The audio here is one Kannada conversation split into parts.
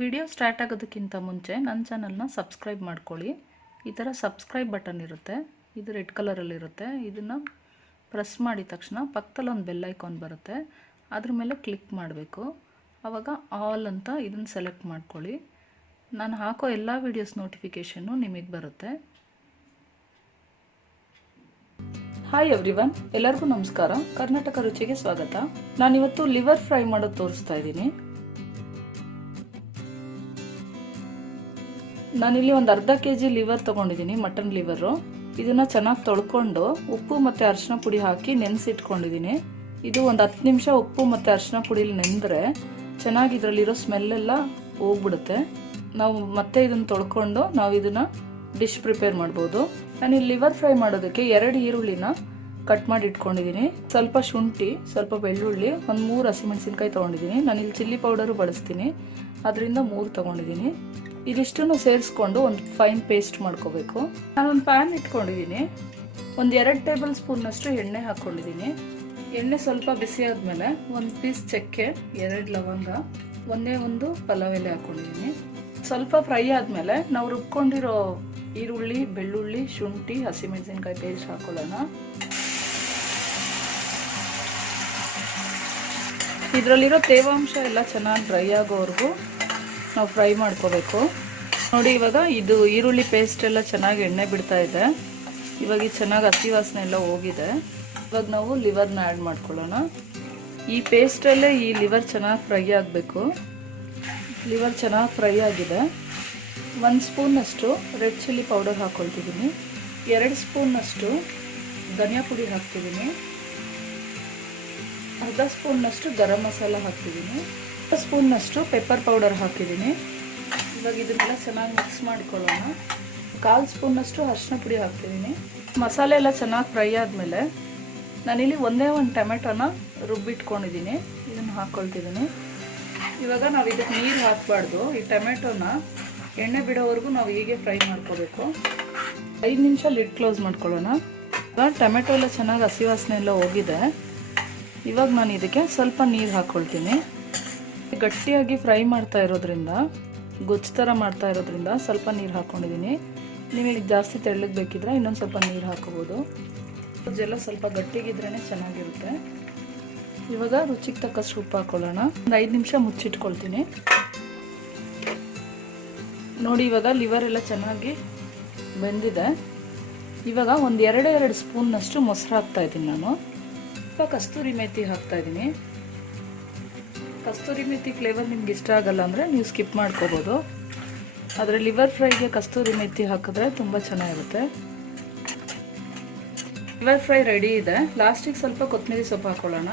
ವಿಡಿಯೋ ಸ್ಟಾರ್ಟ್ ಆಗೋದಕ್ಕಿಂತ ಮುಂಚೆ ನನ್ನ ಚಾನಲ್ನ ಸಬ್ಸ್ಕ್ರೈಬ್ ಮಾಡ್ಕೊಳ್ಳಿ. ಈ ಥರ ಸಬ್ಸ್ಕ್ರೈಬ್ ಬಟನ್ ಇರುತ್ತೆ, ಇದು ರೆಡ್ ಕಲರಲ್ಲಿರುತ್ತೆ. ಇದನ್ನು ಪ್ರೆಸ್ ಮಾಡಿದ ತಕ್ಷಣ ಪಕ್ಕದಲ್ಲಿ ಒಂದು ಬೆಲ್ ಐಕಾನ್ ಬರುತ್ತೆ, ಅದ್ರ ಮೇಲೆ ಕ್ಲಿಕ್ ಮಾಡಬೇಕು. ಆವಾಗ ಆಲ್ ಅಂತ ಇದನ್ನು ಸೆಲೆಕ್ಟ್ ಮಾಡ್ಕೊಳ್ಳಿ. ನಾನು ಹಾಕೋ ಎಲ್ಲ ವೀಡಿಯೋಸ್ ನೋಟಿಫಿಕೇಷನ್ನು ನಿಮಗೆ ಬರುತ್ತೆ. ಹಾಯ್ ಎವ್ರಿವನ್, ಎಲ್ಲರಿಗೂ ನಮಸ್ಕಾರ. ಕರ್ನಾಟಕ ರುಚಿಗೆ ಸ್ವಾಗತ. ನಾನಿವತ್ತು ಲಿವರ್ ಫ್ರೈ ಮಾಡೋದು ತೋರಿಸ್ತಾ ಇದ್ದೀನಿ. ನಾನಿಲ್ಲಿ ಒಂದು ಅರ್ಧ kg ಲಿವರ್ ತೊಗೊಂಡಿದ್ದೀನಿ, ಮಟನ್ ಲಿವರು. ಇದನ್ನು ಚೆನ್ನಾಗಿ ತೊಳ್ಕೊಂಡು ಉಪ್ಪು ಮತ್ತು ಅರಿಶಿನ ಪುಡಿ ಹಾಕಿ ನೆನೆಸಿಟ್ಕೊಂಡಿದ್ದೀನಿ. ಇದು ಒಂದು 10 ನಿಮಿಷ ಉಪ್ಪು ಮತ್ತು ಅರಿಶಿನ ಪುಡಿಲಿ ನೆಂದರೆ ಚೆನ್ನಾಗಿ ಇದರಲ್ಲಿರೋ ಸ್ಮೆಲ್ಲೆಲ್ಲ ಹೋಗ್ಬಿಡುತ್ತೆ. ನಾವು ಮತ್ತೆ ಇದನ್ನು ತೊಳ್ಕೊಂಡು ನಾವು ಇದನ್ನು ಡಿಶ್ ಪ್ರಿಪೇರ್ ಮಾಡ್ಬೋದು. ನಾನಿಲ್ಲಿ ಲಿವರ್ ಫ್ರೈ ಮಾಡೋದಕ್ಕೆ 2 ಈರುಳ್ಳಿನ ಕಟ್ ಮಾಡಿ ಇಟ್ಕೊಂಡಿದ್ದೀನಿ, ಸ್ವಲ್ಪ ಶುಂಠಿ, ಸ್ವಲ್ಪ ಬೆಳ್ಳುಳ್ಳಿ, ಒಂದು 3 ಹಸಿಮೆಣಸಿನ್ಕಾಯಿ ತೊಗೊಂಡಿದ್ದೀನಿ. ನಾನಿಲ್ಲಿ ಚಿಲ್ಲಿ ಪೌಡರು ಬಳಸ್ತೀನಿ, ಅದರಿಂದ 3 ತೊಗೊಂಡಿದ್ದೀನಿ. ಇದಿಷ್ಟನ್ನು ಸೇರಿಸ್ಕೊಂಡು ಒಂದು ಫೈನ್ ಪೇಸ್ಟ್ ಮಾಡ್ಕೋಬೇಕು. ನಾನೊಂದು ಪ್ಯಾನ್ ಇಟ್ಕೊಂಡಿದ್ದೀನಿ, ಒಂದು 2 ಟೇಬಲ್ ಸ್ಪೂನ್ನಷ್ಟು ಎಣ್ಣೆ ಹಾಕ್ಕೊಂಡಿದ್ದೀನಿ. ಎಣ್ಣೆ ಸ್ವಲ್ಪ ಬಿಸಿ ಆದಮೇಲೆ 1 ಪೀಸ್ ಚಕ್ಕೆ, 2 ಲವಂಗ, ಒಂದು ಪಲಾವ್ ಎಲೆ ಹಾಕ್ಕೊಂಡಿದ್ದೀನಿ. ಸ್ವಲ್ಪ ಫ್ರೈ ಆದಮೇಲೆ ನಾವು ರುಬ್ಕೊಂಡಿರೋ ಈರುಳ್ಳಿ, ಬೆಳ್ಳುಳ್ಳಿ, ಶುಂಠಿ, ಹಸಿಮೆಣಸಿನ್ಕಾಯಿ ಪೇಸ್ಟ್ ಹಾಕೊಳ್ಳೋಣ. ಇದರಲ್ಲಿರೋ ತೇವಾಂಶ ಎಲ್ಲ ಚೆನ್ನಾಗಿ ಡ್ರೈ ಆಗೋವರೆಗೂ ನಾವು ಫ್ರೈ ಮಾಡ್ಕೋಬೇಕು. ನೋಡಿ, ಇವಾಗ ಇದು ಈರುಳ್ಳಿ ಪೇಸ್ಟ್ ಎಲ್ಲ ಚೆನ್ನಾಗಿ ಎಣ್ಣೆ ಬಿಡ್ತಾ ಇದೆ. ಇವಾಗ ಇದು ಚೆನ್ನಾಗಿ ಹಸಿ ವಾಸನೆ ಎಲ್ಲ ಹೋಗಿದೆ. ಇವಾಗ ನಾವು ಲಿವರ್ನ ಆ್ಯಡ್ ಮಾಡ್ಕೊಳ್ಳೋಣ. ಈ ಪೇಸ್ಟಲ್ಲೇ ಈ ಲಿವರ್ ಚೆನ್ನಾಗಿ ಫ್ರೈ ಆಗಬೇಕು. ಲಿವರ್ ಚೆನ್ನಾಗಿ ಫ್ರೈ ಆಗಿದೆ. 1 ಸ್ಪೂನ್ನಷ್ಟು ರೆಡ್ ಚಿಲ್ಲಿ ಪೌಡರ್ ಹಾಕ್ಕೊಳ್ತಿದ್ದೀನಿ, 2 ಸ್ಪೂನ್ನಷ್ಟು ಧನಿಯಾ ಪುಡಿ ಹಾಕ್ತಿದ್ದೀನಿ, ಅರ್ಧ ಸ್ಪೂನ್ನಷ್ಟು ಗರಂ ಮಸಾಲ ಹಾಕ್ತಿದ್ದೀನಿ, 1 ಸ್ಪೂನ್ನಷ್ಟು ಪೆಪ್ಪರ್ ಪೌಡರ್ ಹಾಕಿದ್ದೀನಿ. ಇವಾಗ ಇದನ್ನೆಲ್ಲ ಚೆನ್ನಾಗಿ ಮಿಕ್ಸ್ ಮಾಡಿಕೊಳ್ಳೋಣ. 1/4 ಸ್ಪೂನ್ನಷ್ಟು ಅರಿಶಿನ ಪುಡಿ ಹಾಕ್ತಿದ್ದೀನಿ. ಮಸಾಲೆ ಎಲ್ಲ ಚೆನ್ನಾಗಿ ಫ್ರೈ ಆದಮೇಲೆ ನಾನಿಲ್ಲಿ ಒಂದೇ ಒಂದು ಟೊಮೆಟೊನ ರುಬ್ಬಿಟ್ಕೊಂಡಿದ್ದೀನಿ, ಇದನ್ನು ಹಾಕ್ಕೊಳ್ತಿದ್ದೀನಿ. ಇವಾಗ ನಾವು ಇದಕ್ಕೆ ನೀರು ಹಾಕಬಾರ್ದು. ಈ ಟೊಮೆಟೊನ ಎಣ್ಣೆ ಬಿಡೋವರೆಗೂ ನಾವು ಹೀಗೆ ಫ್ರೈ ಮಾಡ್ಕೋಬೇಕು. 5 ನಿಮಿಷ ಲಿಡ್ ಕ್ಲೋಸ್ ಮಾಡ್ಕೊಳ್ಳೋಣ. ಇವಾಗ ಟೊಮೆಟೊ ಎಲ್ಲ ಚೆನ್ನಾಗಿ ಹಸಿ ವಾಸನೆ ಎಲ್ಲ ಹೋಗಿದೆ. ಇವಾಗ ನಾನು ಇದಕ್ಕೆ ಸ್ವಲ್ಪ ನೀರು ಹಾಕ್ಕೊಳ್ತೀನಿ. ಗಟ್ಟಿಯಾಗಿ ಫ್ರೈ ಮಾಡ್ತಾ ಇರೋದ್ರಿಂದ, ಗೊಜ್ಜು ಥರ ಮಾಡ್ತಾ ಇರೋದ್ರಿಂದ ಸ್ವಲ್ಪ ನೀರು ಹಾಕ್ಕೊಂಡಿದ್ದೀನಿ. ನಿಮಗೆ ಜಾಸ್ತಿ ತೆಳ್ಳಗೆ ಬೇಕಿದ್ರೆ ಇನ್ನೊಂದು ಸ್ವಲ್ಪ ನೀರು ಹಾಕೋಬೋದು. ಗೊಜ್ಜೆಲ್ಲ ಸ್ವಲ್ಪ ಗಟ್ಟಿಗಿದ್ರೇ ಚೆನ್ನಾಗಿರುತ್ತೆ. ಇವಾಗ ರುಚಿಗೆ ತಕ್ಕಷ್ಟು ಉಪ್ಪು ಹಾಕ್ಕೊಳ್ಳೋಣ. ಒಂದು 5 ನಿಮಿಷ ಮುಚ್ಚಿಟ್ಕೊಳ್ತೀನಿ. ನೋಡಿ, ಇವಾಗ ಲಿವರ್ ಎಲ್ಲ ಚೆನ್ನಾಗಿ ಬೆಂದಿದೆ. ಇವಾಗ ಒಂದು 2 ಸ್ಪೂನ್ನಷ್ಟು ಮೊಸರು ಹಾಕ್ತಾಯಿದ್ದೀನಿ ನಾನು. ಇವಾಗ ಕಸ್ತೂರಿ ಮೇಥಿ ಹಾಕ್ತಾಯಿದ್ದೀನಿ. ಕಸ್ತೂರಿ ಮೇಥಿ ಫ್ಲೇವರ್ ನಿಮ್ಗೆ ಇಷ್ಟ ಆಗಲ್ಲ ಅಂದರೆ ನೀವು ಸ್ಕಿಪ್ ಮಾಡ್ಕೋಬೋದು. ಆದರೆ ಲಿವರ್ ಫ್ರೈಗೆ ಕಸ್ತೂರಿ ಮೇಥಿ ಹಾಕಿದ್ರೆ ತುಂಬ ಚೆನ್ನಾಗಿರುತ್ತೆ. ಲಿವರ್ ಫ್ರೈ ರೆಡಿ ಇದೆ. ಲಾಸ್ಟಿಗೆ ಸ್ವಲ್ಪ ಕೊತ್ತಂಬರಿ ಸೊಪ್ಪು ಹಾಕ್ಕೊಳ್ಳೋಣ.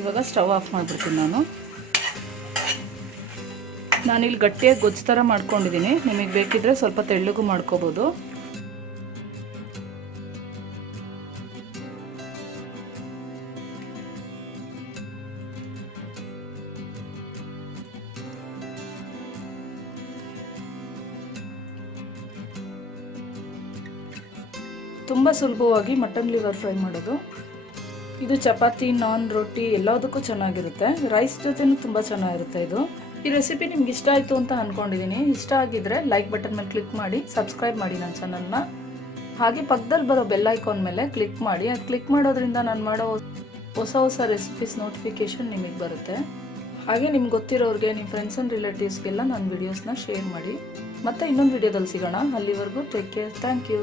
ಇವಾಗ ಸ್ಟವ್ ಆಫ್ ಮಾಡಿಬಿಡ್ತೀನಿ ನಾನಿಲ್ಲಿ ಗಟ್ಟಿಯಾಗಿ ಗೊಜ್ಜು ಥರ ಮಾಡ್ಕೊಂಡಿದ್ದೀನಿ. ನಿಮಗೆ ಬೇಕಿದ್ರೆ ಸ್ವಲ್ಪ ತೆಳ್ಳಗೂ ಮಾಡ್ಕೋಬೋದು. ತುಂಬ ಸುಲಭವಾಗಿ ಮಟನ್ ಲಿವರ್ ಫ್ರೈ ಮಾಡೋದು. ಇದು ಚಪಾತಿ, ನಾನ್, ರೊಟ್ಟಿ ಎಲ್ಲದಕ್ಕೂ ಚೆನ್ನಾಗಿರುತ್ತೆ. ರೈಸ್ ಜೊತೆನೂ ತುಂಬ ಚೆನ್ನಾಗಿರುತ್ತೆ ಇದು. ಈ ರೆಸಿಪಿ ನಿಮ್ಗೆ ಇಷ್ಟ ಆಯಿತು ಅಂತ ಅಂದ್ಕೊಂಡಿದ್ದೀನಿ. ಇಷ್ಟ ಆಗಿದ್ರೆ ಲೈಕ್ ಬಟನ್ ಮೇಲೆ ಕ್ಲಿಕ್ ಮಾಡಿ, ಸಬ್ಸ್ಕ್ರೈಬ್ ಮಾಡಿ ನನ್ನ ಚಾನಲ್ನ. ಹಾಗೆ ಪಕ್ಕದಲ್ಲಿ ಬರೋ ಬೆಲ್ ಐಕಾನ್ ಮೇಲೆ ಕ್ಲಿಕ್ ಮಾಡಿ. ಅದು ಕ್ಲಿಕ್ ಮಾಡೋದ್ರಿಂದ ನಾನು ಮಾಡೋ ಹೊಸ ರೆಸಿಪೀಸ್ ನೋಟಿಫಿಕೇಷನ್ ನಿಮಗೆ ಬರುತ್ತೆ. ಹಾಗೆ ನಿಮ್ಗೆ ಗೊತ್ತಿರೋರಿಗೆ, ನಿಮ್ಮ ಫ್ರೆಂಡ್ಸ್ ಆ್ಯಂಡ್ ರಿಲೇಟಿವ್ಸ್ಗೆಲ್ಲ ನನ್ನ ವೀಡಿಯೋಸ್ನ ಶೇರ್ ಮಾಡಿ. ಮತ್ತೆ ಇನ್ನೊಂದು ವಿಡಿಯೋದಲ್ಲಿ ಸಿಗೋಣ. ಅಲ್ಲಿವರೆಗೂ ಟೇಕ್ ಕೇರ್. Thank you.